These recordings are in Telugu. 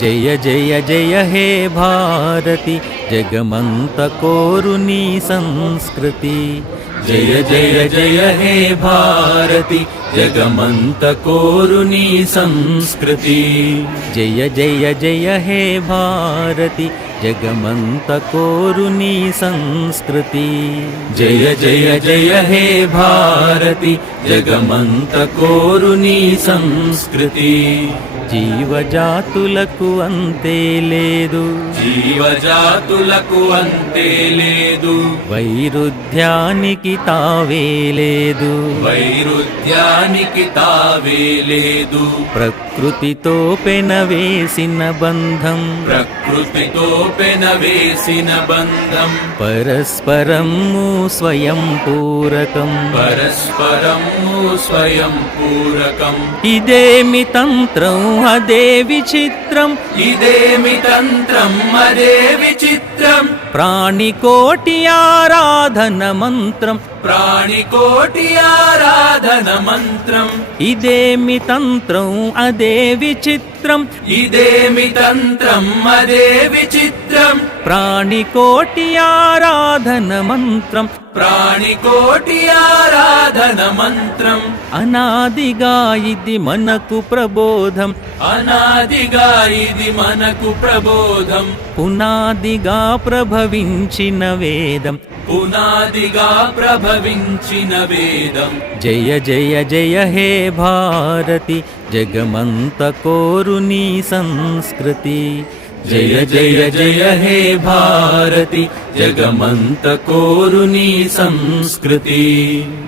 జయ జయ జయ హే భారతి జగమంత కోరు నీ సంస్కృతి. జయ జయ జయ హే భారతి జగమంత కోరు నీ సంస్కృతి. జయ జయ జయ హే భారతి జగమంత కోరు నీ సంస్కృతి. జయ జయ జయ హే భారతి జగమంత కోరు నీ సంస్కృతి. జీవజాతులకు అంతే లేదు, జీవజాతులకు అంతే లేదు, వైరుధ్యానికి తావే లేదు, వైరుధ్యానికి తావే లేదు. ప్రకృతితో పెనవేసిన బంధం, ప్రకృతితో పెనవేసిన బంధం, పరస్పరము స్వయం పూరకం, పరస్పరము స్వయం పూరకం. ఇదేమి తంత్రం అదే విచిత్రం, ఇదేమి తంత్రం అదే విచిత్రం. ప్రాణికోటి ఆరాధన మంత్రం, ప్రాణికోటి ఆరాధన మంత్రం. ఇదేమి తంత్రం అదే విచిత్రం, ఇదేమి తంత్రం అదే విచిత్రం. ప్రాణికోటి ఆరాధన మంత్రం, ప్రాణికోటి ఆరాధన మంత్రం. అనాదిగా ఇది మనకు ప్రబోధం, అనాదిగా ఇది మనకు ప్రబోధం. పునాదిగా ప్రభవించిన వేదం, పునాదిగా ప్రభవించిన వేదం. జయ జయ జయ హే భారతి జగమంత కోరు నీ సంస్కృతి. జయ జయ జయ హే భారతి జగమంత కోరు నీ సంస్కృతి.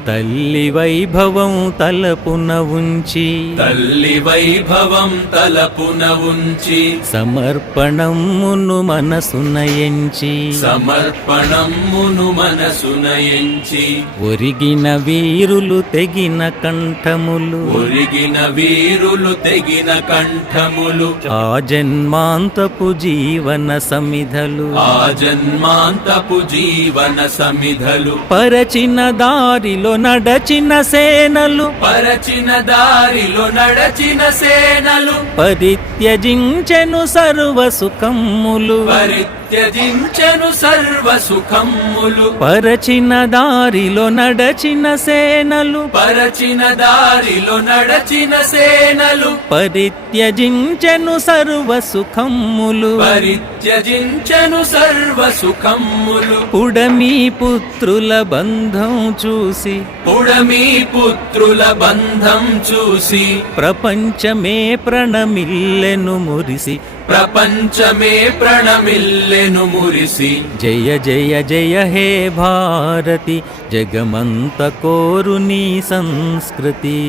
తల్లి వైభవం తలపున ఉంచి, తల్లి వైభవం తలపున ఉంచి, సమర్పణమును మనసున ఎంచి, సమర్పణమును మనసున ఎంచి. ఒరిగిన వీరులు తెగిన కంఠములు, ఒరిగిన వీరులు తెగిన కంఠములు. ఆ జన్మాంతపు జీవన సమిధలు, ఆ జన్మాంతపు జీవన సమిధలు. పరచిన దారిలో నడచిన సేనలు, పరచిన దారిలో నడచిన సేనలు. పరిత్యజించెను సర్వ సుఖములు, పరిత్యజించెను సర్వ సుఖములు. పరచిన దారిలో నడచిన సేనలు, పరచిన దారిలో నడచిన సేనలు. పరిత్యజించెను సర్వ సుఖములు, పరిత్యజించెను సర్వ సుఖములు. పుడమి పుత్రుల బంధం చూసి, పుడమి పుత్రుల బంధం చూసి. ప్రపంచమే ప్రణమిల్లెను మురిసి, ప్రపంచమే ప్రణమిల్లెను మురిసి. జయ జయ జయ హే భారతి జగమంత కోరు నీ సంస్కృతి.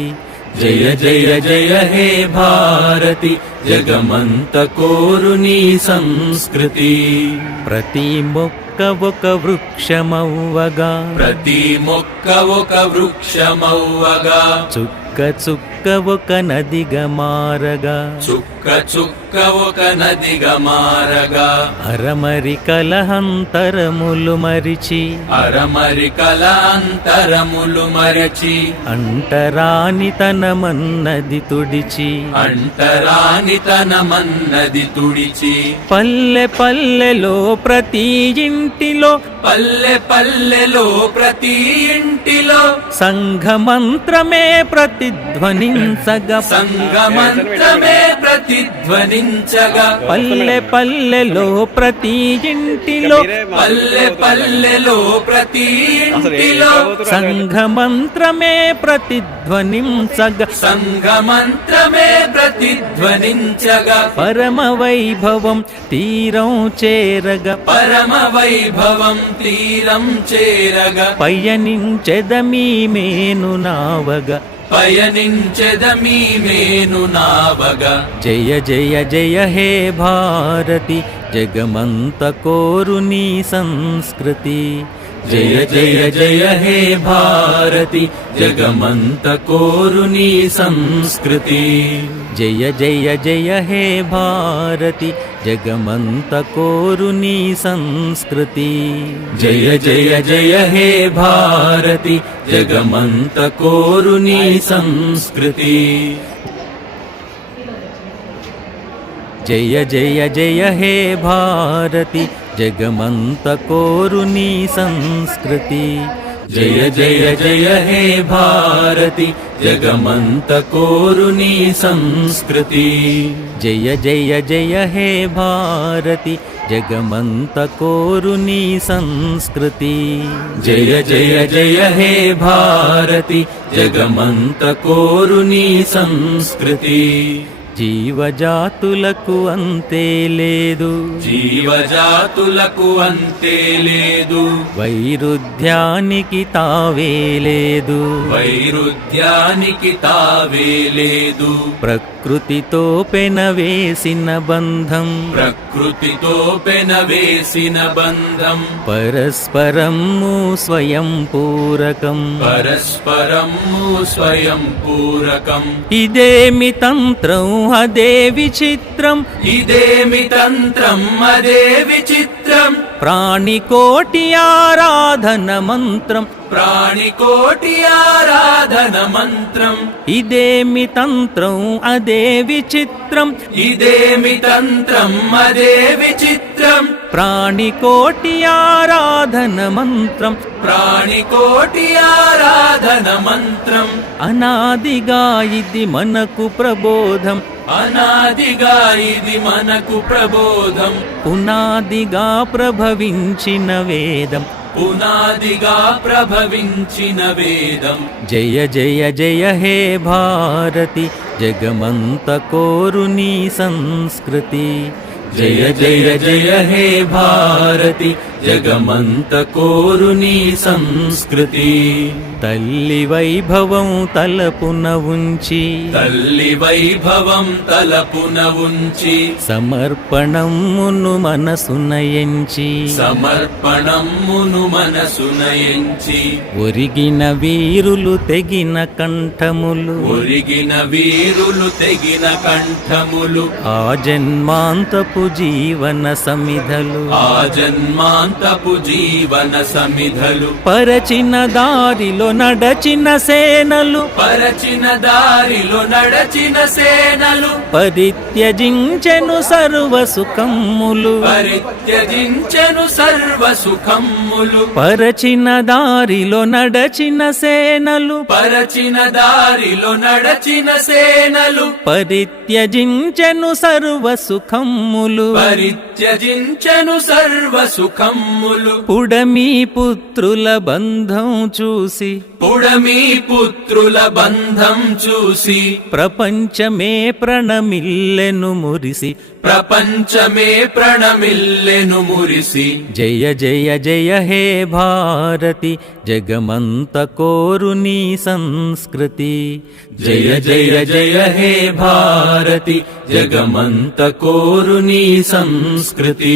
జయ జయ జయ హే భారతి జగమంత కోరు నీ సంస్కృతి. ప్రతి మొక్క ఒక వృక్షమవ్వగా, ప్రతి మొక్క ఒక వృక్షమవ్వగా. చుక్క చుక్క ఒక నదిగా మారగా, చుక్క చుక్క ఒక నదిగా మారగా. అరమరి కలహంతరములు మరిచి, అరమరి కలహంతరములు మరచి. అంటరాని తనమన్నది తుడిచి, అంటరాని తనమన్నది తుడిచి. పల్లె పల్లెలో ప్రతి ఇంటిలో, పల్లె పల్లెలో ప్రతి ఇంటిలో. సంఘమంత్రమే ప్రతిధ్వనించగా, సంఘమంత్రమే ప్రతిధ్వనించగా. పల్లె పల్లెలో ప్రతి ఇంటిలో, పల్లె పల్లెలో ప్రతి ఇంటిలో. సంఘమంత్రమే ప్రతిధ్వనించగా, సంఘమంత్రమే ప్రతిధ్వనించగా. పరమ వైభవం తీరం చేరగా, పరమ వైభవం తీరం చేరగా. పయనించెదమీ మేను నావగా, పయనించెదమీ మేను నావగా. జయ జయ జయ హే భారతి జగమంత కోరు నీ సంస్కృతి. జయ జయ జయ హే భారతి జగమంత కోరు నీ సంస్కృతి. జయ జయ జయ హే భారతి జగమంత కోరు నీ సంస్కృతి. జయ జయ జయ హే భారతి జగమంత కోరు నీ సంస్కృతి. జయ జయ జయ హే భారతి జగమంత కోరు నీ సంస్కృతి జయ జయ జయ హే భారతి జగమంత కోరు నీ సంస్కృతి జయ జయ జయ హే భారతి జగమంత కోరు నీ సంస్కృతి జయ జయ జయ హే భారతి జగమంత కోరు నీ సంస్కృతి జీవజాతులకు అంతే లేదు జీవజాతులకు అంతే లేదు వైరుధ్యానికి తావే లేదు వైరుధ్యానికి తావే లేదు ప్రకృతితో పెనవేసిన బంధం ప్రకృతితో పెనవేసిన బంధం పరస్పరము స్వయం పూరకం పరస్పరము స్వయం పూరకం ఇదేమి తంత్రం అదే విచిత్రం ఇదేమి తంత్రం అదే విచిత్రం ప్రాణికోటి ఆరాధన మంత్రం ప్రాణికోటి ఆరాధన మంత్రం ఇదేమి తంత్రం అదే విచిత్రం ఇదేమి తంత్రం అదే విచిత్రం ప్రాణికోటి ఆరాధన మంత్రం ప్రాణికోటి ఆరాధన మంత్రం అనాదిగా ఇది మనకు ప్రబోధం అనాదిగా ఇది మనకు ప్రబోధం పునాదిగా ప్రభవించిన వేదం పునాదిగా ప్రభవించిన వేదం జయ జయ జయ హే భారతి జగమంత కోరు నీ సంస్కృతి జయ జయ జయ హే భారతి జగమంత కోరు నీ సంస్కృతి తల్లి వైభవం తలపున ఉంచి తల్లి వైభవం తలపున ఉంచి సమర్పణమును మనసున ఎంచి సమర్పణమును మనసున ఎంచి ఒరిగిన వీరులు తెగిన కంఠములు ఒరిగిన వీరులు తెగిన కంఠములు ఆ జన్మాంతపు జీవన సమిధలు ఆ జన్మాంతపు జీవన సమిధలు పరచిన దారిలో నడచిన సేనలు పరచిన దారిలో నడచిన సేనలు పరిత్యజించెను సర్వ సుఖములు పరిత్యజించెను సర్వ సుఖములు పరచిన దారిలో నడచిన సేనలు పరచిన దారిలో నడచిన సేనలు పరిత్యజించెను సర్వ సుఖములు పరిత్యజించెను సర్వ సుఖములు పుడమి పుత్రుల బంధం చూసి పుడమి పుత్రుల బంధం చూసి ప్రపంచమే ప్రణమిల్లెను మురిసి ప్రపంచమే ప్రణమిల్లెను మురిసి జయ జయ జయ హే భారతి జగమంత కోరు నీ సంస్కృతి జయ జయ జయ హే భారతి జగమంత కోరు నీ సంస్కృతి